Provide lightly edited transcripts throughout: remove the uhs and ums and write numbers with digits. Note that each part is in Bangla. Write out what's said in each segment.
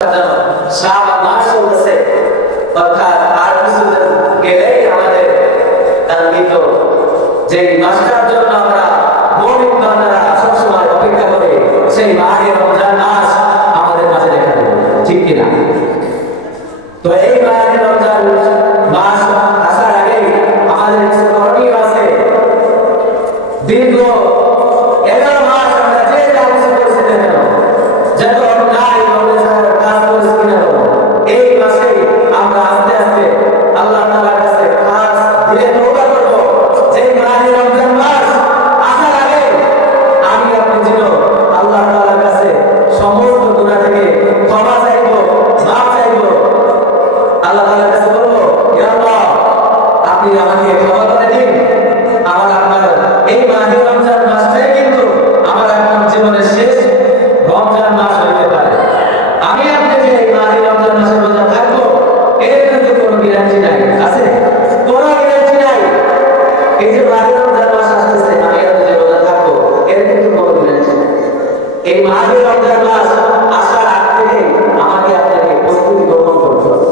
শ্রাবণ মাস চলতেছে, অর্থাৎ আর কিছুদিন গেলেই আমাদের কাঙ্ক্ষিত যে মাসটার জন্য আমরা মুমিন বান্দারা সবসময় অপেক্ষা করি, সেই মাহে রমজান মাস আমাদের মাঝে দেখা দেবে, ঠিক কিনা? তো এই মাহে রমজান মাস আসার আগে আমাদের কিছু করণীয় আছে। দীর্ঘ 11 মাস আমরা যে যা কিছু করছি না কেন, যত অন্যায় অবিচার কাজ করছি না কেন, এই মাসে আমরা আস্তে আস্তে আল্লাহ তাআলার কাছে কাজ ধীরে তওবা করব। যে মাহে রমজান মাস আসার আগে আমি আপনি যেন আল্লাহ তাআলার কাছে সমস্ত গুনাহ থেকে ক্ষমা চাইব, মাফ চাইব। আল্লাহ তাআলার কাছে বলবো, ইয়া আল্লাহ, আপনি আমাকে ক্ষমা করে দিন। আমার আপনার এই মাহে রমজান মাসটাই কিন্তু আমার এখন জীবনের শেষ রমজান মাস হইতে পারে। আমি আপনি যে এই মাহে রমজান মাসে রোজা থাকবো, এর কিন্তু কোনো গ্যারান্টি নাই, আছে? কোনো গ্যারান্টি নাই। এই যে মাহে রমজান মাস আসতেছে, আমি আপনি যে রোজা থাকবো, এর কিন্তু কোনো গ্যারান্টি নাই। এই মাহে রমজান মাস আসার আগ থেকে আমাকে আপনাকে প্রস্তুতি গ্রহণ করতে হবে।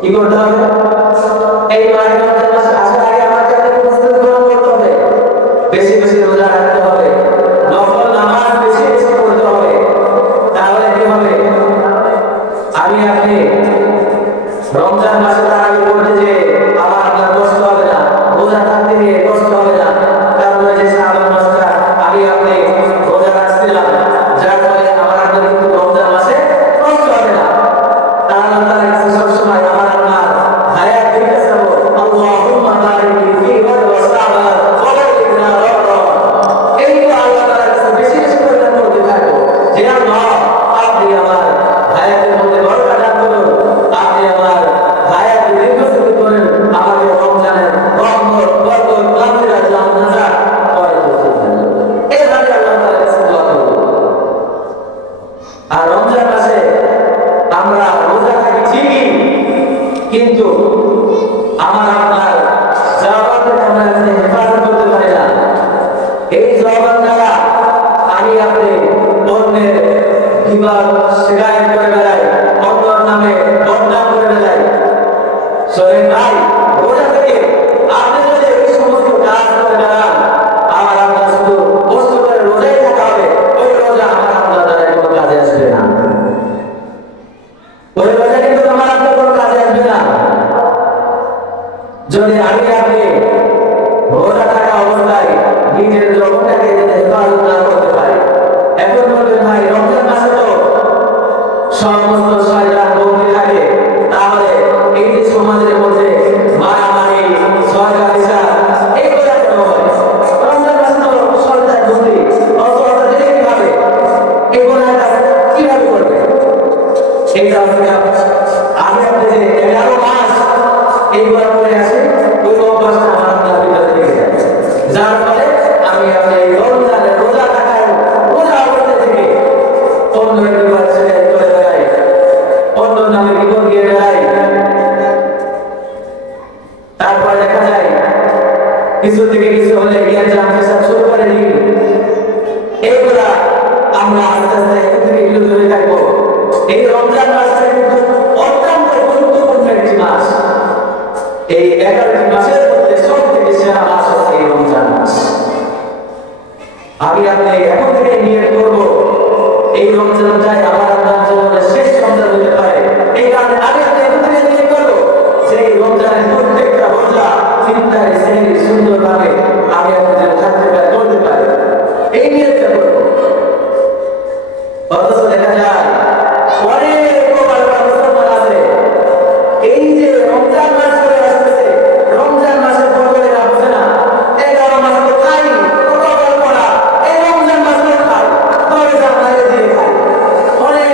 কি করতে হবে? এই মাহে রমজান মাস আসার আগে আমাকে আপনাকে প্রস্তুতি গ্রহণ করতে হবে। বেশি বেশি রোজা রাখতে হবে, নফল নামাজ বেশি বেশি পড়তে হবে। তাহলে কি হবে? আমি আপনি রমজান মাসে তারাবি পড়তে যে আমার আপনার কষ্ট হবে না, রোজা থাকতে গিয়ে কষ্ট হবে না। কারণ ওই যে শ্রাবণ মাসটা আমি আপনি রোজা রাখছিলাম, যার ফলে আমার আপনার কিন্তু রমজান মাসে কষ্ট হবে না। তাহলে তার কাছে সবসময় আমার আপনার হায়াত দিতে চাবো, আল্লাহুম্মা বারিক ফি ওয়া সাবাত ওয়া বারিকনা রমজান। এই তো আল্লাহ তাআলার কাছে বেশি বেশি করে করতে থাকবো যে আল্লাহ, আপনি আমার হায়াতের মধ্যে বরকত দান করুন, আপনি আমার হায়াত দীর্ঘজীবী করেন, আমাকে রমজানের রহমত, বরকত, মাগফিরাত, নাজাত করে দিন। এইভাবে আল্লাহ তাআলার কাছে দোয়া করব। আর রমজান মাসে আমরা রোজা থাকি ঠিকই, কিন্তু আমার আপনার জবানকে আমরা হেফাজত করতে পারি না। এই জবান দ্বারা আমি আপনি অন্যের গীবত শিকায়ত করে বেড়াই, অন্যর নামে বদনাম করে বেড়াই। সোহেল ভাই, রোজা থেকে আপনি যদি এই সমস্ত কাজ করে বেড়ান, আমার আপনার শুধু কষ্ট করে রোজাই থাকা হবে, ওই রোজা আমার আপনার দ্বারা কোনো কাজে আসবে না। ওই রোজা কিন্তু আমার আপনার কোনো কাজে আসবে না। যদি আমি আপনি রোজা থাকা অবস্থায় নিজের জগৎটাকে যদি হেফাজত না করতে পারি, এখন বলবেন ভাই রমজান মাসে তো সমস্ত শয়তান বন্দী থাকে, তাহলে এই যে সমাজের মধ্যে মারামারি, সরকারিতা, এইগুলো কেন হয়? রমজান মাসে তো শয়তান বন্দী, অথবা কিভাবে এগুলো কিভাবে করবে? এইটা আমি আপনি যে 11 মাস এইগুলো করে আসি, ওই অভ্যাসটা আমার আপনার ভিতরে থেকে যায়, যার ফলে আমি আপনি এই রমজানে রোজা থাকায় রোজা অবস্থা থেকে অন্য বিপদ ছেড়ে চলে বেড়াই, অন্য নামে বিপদ দিয়ে বেড়াই। তারপর দেখা যায় কিছু থেকে কিছু হলে জ্ঞান পেশা শুরু করে দিই। এইগুলা আমরা আস্তে আস্তে এখান থেকে একটু দূরে থাকবো। এই রমজান মাসটা কিন্তু অত্যন্ত গুরুত্বপূর্ণ একটি মাস। এই 11টি মাসের মধ্যে সব থেকে সেরা মাস হচ্ছে এই রমজান মাস। আমি আপনি এখন থেকে নিয়ত করব, এই রমজানটাই আমার আপনার জীবনের শেষ রমজান হতে পারে। এই কারণে আমি আপনি এখন থেকে নিয়ত করবো যে এই রমজানের প্রত্যেকটা রোজা চিন্তায় সেই সুন্দরভাবে আমি আপনি যেন থাকতে পারি, করতে পারি, এই নিয়তটা করবো। অথচ দেখা যায় অনেক মুসলমান আছে, এই যে রমজান মাস চলে আসতেছে, রমজান মাসের পরে আসছে না, 11 মাস তো খাই, এই রমজান মাস তো খাই, তবে বাইরে দিয়ে খাই। অনেক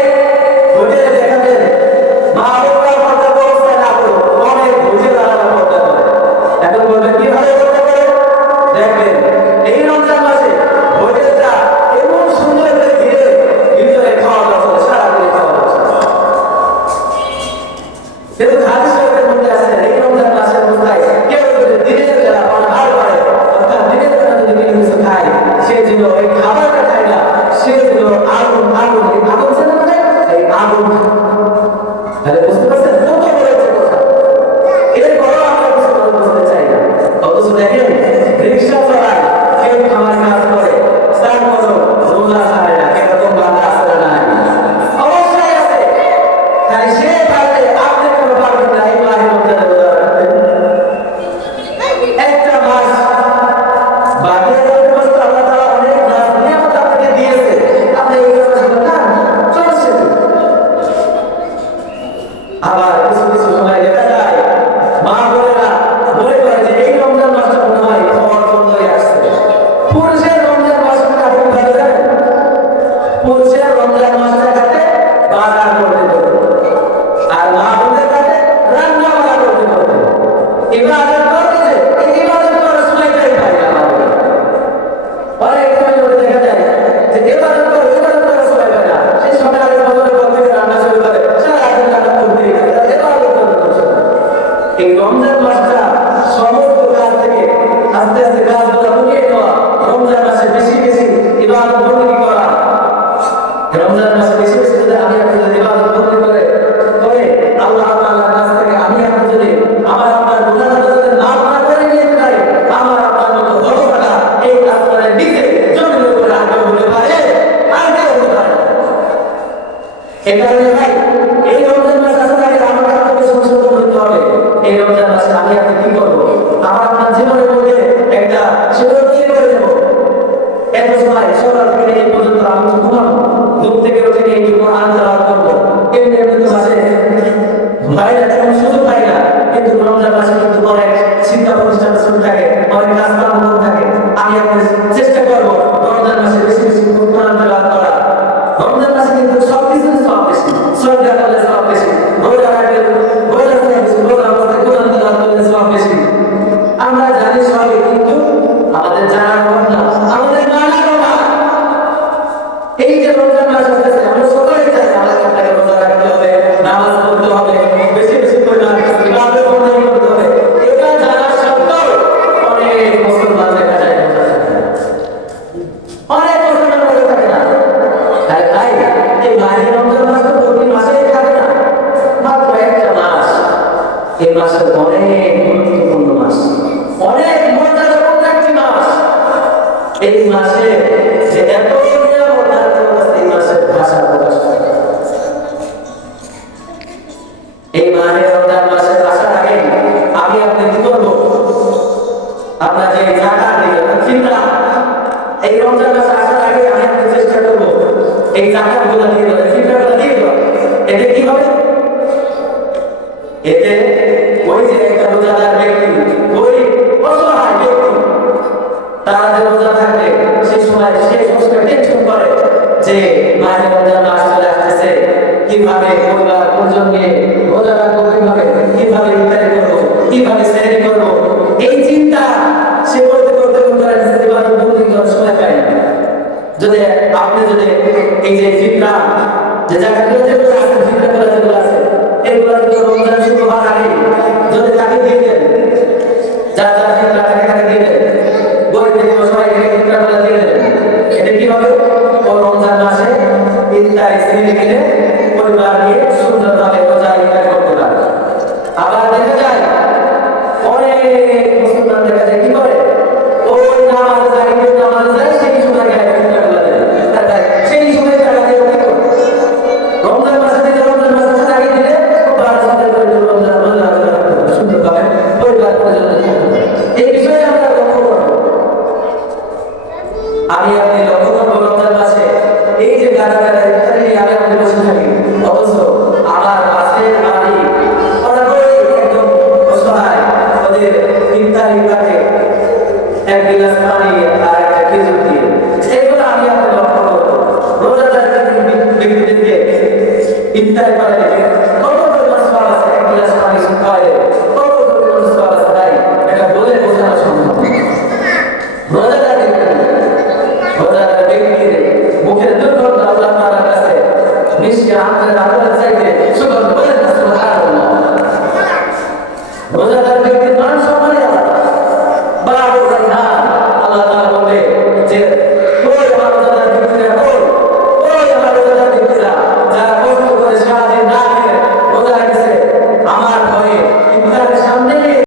হোটেলে দেখাবেন মা বোনরা পর্দা ব্যবস্থা না করো, অনেক হোটেল আলাদা পর্দা করে। এখন বলবেন কিভাবে পর্দা করে? দেখবেন এই রমজান মাসে হোটেলটা এমন সুন্দর করে ঘিরে ভিতরে খাওয়া দাওয়া চলে, সারাদিন খাওয়া দাওয়া চলে। কিন্তু হাদিস শরীফের মধ্যে আছে এই রমজান মাসের মধ্যে কেউ যদি দিনের বেলা পানাহার করে, অর্থাৎ দিনের বেলা যদি কিছু খায়, সে যেন ওই খাবারটা খায় না, সে যেন আগুন আগুন এই আগুন ছিল না, এই আগুন তাহলে বুঝতে পারছেন কত বড় একটা কথা। এর বড় আমরা কিছু কথা বুঝতে চাই না। অথচ দেখেন রিক্সা চালায়, কেউ খামার কাজ করে, তারপরও রোজা ছাড়ে না। এরকম বাধা আছে না নাই? অবশ্যই আছে। তাই সে পারলে আপনি কেন পারবেন না এই মাহে রমজানে রোজা রাখতে? একটা মাস বাকি আছে, আল্লাহ তাআলা অনেক নিয়ামত আপনাকে দিয়েছে, আপনি এই কাজগুলো খান, চলছে। আবার কিছু কিছু সময় দেখা যায় মা বোনেরা মনে করে যে এই রমজান মাসটা মনে হয় খাওয়ার জন্যই আসছে। পুরুষের রমজান মাসটা কাটে ভালো জানেন? পুরুষের রমজান মাসটা কাটে বাজার করতে করতে, আর মা বোনের কাটে রান্না বান্না করতে করতে। ইবাদত করতেছে, এই ইবাদত করার সময়টাই পায় না আমাদের। অনেক সময় দেখা যায় যে ইবাদত করার সময় পায় না। সেই সকালে ফজরের পর থেকে রান্না শুরু করে, সারাদিন রান্না করতেই থাকে, তার ইবাদত করার সময় পায় না। এই রমজান মাসটা সমস্ত কাজ থেকে আস্তে আস্তে কাজগুলো কমিয়ে দেওয়া, রমজান মাসে বেশি বেশি ইবাদত বন্দী করা। রমজান মাসে বেশি বেশি যদি আমি আপনি যদি ইবাদত বন্দী করে আল্লাহ তাআলার কাছ থেকে আমি আপনি যদি আমার আপনার গুনাহগুলো যদি মাফ না করে নিতে পারি, আমার আপনার মতো বড় টাকা এই আসমানের নিচে জমির উপরে আর কেউ হতে পারে? আর কেউ হতে পারে না। এই কারণে ভাই এই রমজান মাস আসার আগে আমাকে আপনাকে সংশোধন হতে হবে। এই রমজান মাসে আমি আপনি কি করবো? আমার আপনার জীবনের মধ্যে একটা শিকড় তৈরি করে দেবো। এত সময় সকাল থেকে এই পর্যন্ত আমি তো ঘুমাবো, ঘুম থেকে উঠে এই কোরআন তেলাওয়াত করবো। এমনি এমনি তো মাসে ভাইরা তেমন সুযোগ পাই না, কিন্তু রমজান মাসে কিন্তু অনেক শিক্ষা প্রতিষ্ঠান শুরু থাকে, অনেক কাজ কাম থাকে। আমি আপনার চেষ্টা করবো রমজান মাসে বেশি বেশি কোরআন তেলাওয়াত করা। রমজান মাসে কিন্তু সবকিছু সব বেশি, শ্রদ্ধা করলে সব বেশি, রোজা রাখলে রোজা বেশি, রোজা করলে কোরআন তেলাওয়াত করলে সব বেশি। আমরা জানি সবই, কিন্তু আমাদের জানার কথা, আমাদের মানার কথা। এই যে রমজান মাস আসতেছে, আমরা সবাই চাই আমাদের রোজা রাখতে হবে, নামাজ পড়তে হবে, বেশি বেশি করে ইবাদত করতে হবে। এটা জানা সত্ত্বেও অনেক মুসলমান দেখা যায় অনেক মুসলমান বলে থাকে না। তাই এই মাহে রমজান মাস তো প্রতি মাসেই থাকে না, মাত্র একটা মাস। এই মাসের অনেক গুরুত্বপূর্ণ মাস, অনেক মর্যাদাপূর্ণ একটি মাস। এই মাসে যে এত নিয়ামত আছে, এই মাসের ভাষা প্রকাশ করে। এই মাহে রমজান মাসে আসার আগে আমি আপনি কি করবো? আপনার যে জাকাত দিবেন, ফিতরা, এই রমজান মাসে আসার আগে আমি আপনি চেষ্টা করবো এই জাকাতগুলো দিয়ে দেবো, ফিতরাগুলো দিয়ে দেবো। এতে কি হবে? এতে ওই যে একটা রোজাদার ব্যক্তি, ওই অসহায় ব্যক্তি, তারা যে রোজা থাকবে সেই সময় সে সবসময় টেনশন করে যে মাহে রমজান মাস চলে আসতেছে, কিভাবে পরিবার পরিজন নিয়ে রোজা রাখবো, কিভাবে ইফতারি করবো, কিভাবে সেহরি করবো। এই চিন্তা সে করতে করতে সময় পায় না। যদি আপনি যদি এই যে ফিতরা, যে জায়গাগুলো যেগুলো আছে, ফিতরাগুলো যেগুলো আছে, এগুলো যদি রমজান শুরু হওয়ার আগে যদি তাকে দিয়ে দেন, যারা যারা ফিতরা তাকে দিয়ে দেন, গরিব ব্যক্তি সবাইকে ফিতরাগুলো দিয়ে দেবেন, এতে কি হবে? ও রমজান মাসে ইফতারি সেহরি খেলে পরিবার নিয়ে সুন্দরভাবে রোজা ইফতার করতে পারে। আবার দেখা যায় অনেক মুসলমান দেখা যায় কি করে? ওই নামাজ যায়, সেই সময় গায়ে ফিতরাগুলো দেয়, সেই সময় টাকা দিয়ে কি করে? রমজান মাসে থেকে রমজান মাসের আগে দিলে রমজান সুন্দরভাবে পরিবার পরিজন। এই বিষয়ে আমরা লক্ষ্য করব। আমি আপনি লক্ষ্য করবো রমজান মাসে এই যে গাদা গাদা ইফতারি নিয়ে আমি আপনি বসে থাকি, অথচ আমার পাশের বাড়ি ওরা একদম অসহায়, ওদের ইফতারি কাটে এক গিলাস পানি আর একটা খেজুর দিয়ে। এগুলো আমি আপনি লক্ষ্য করবো। রোজাদার ব্যক্তিদেরকে ইফতারি করে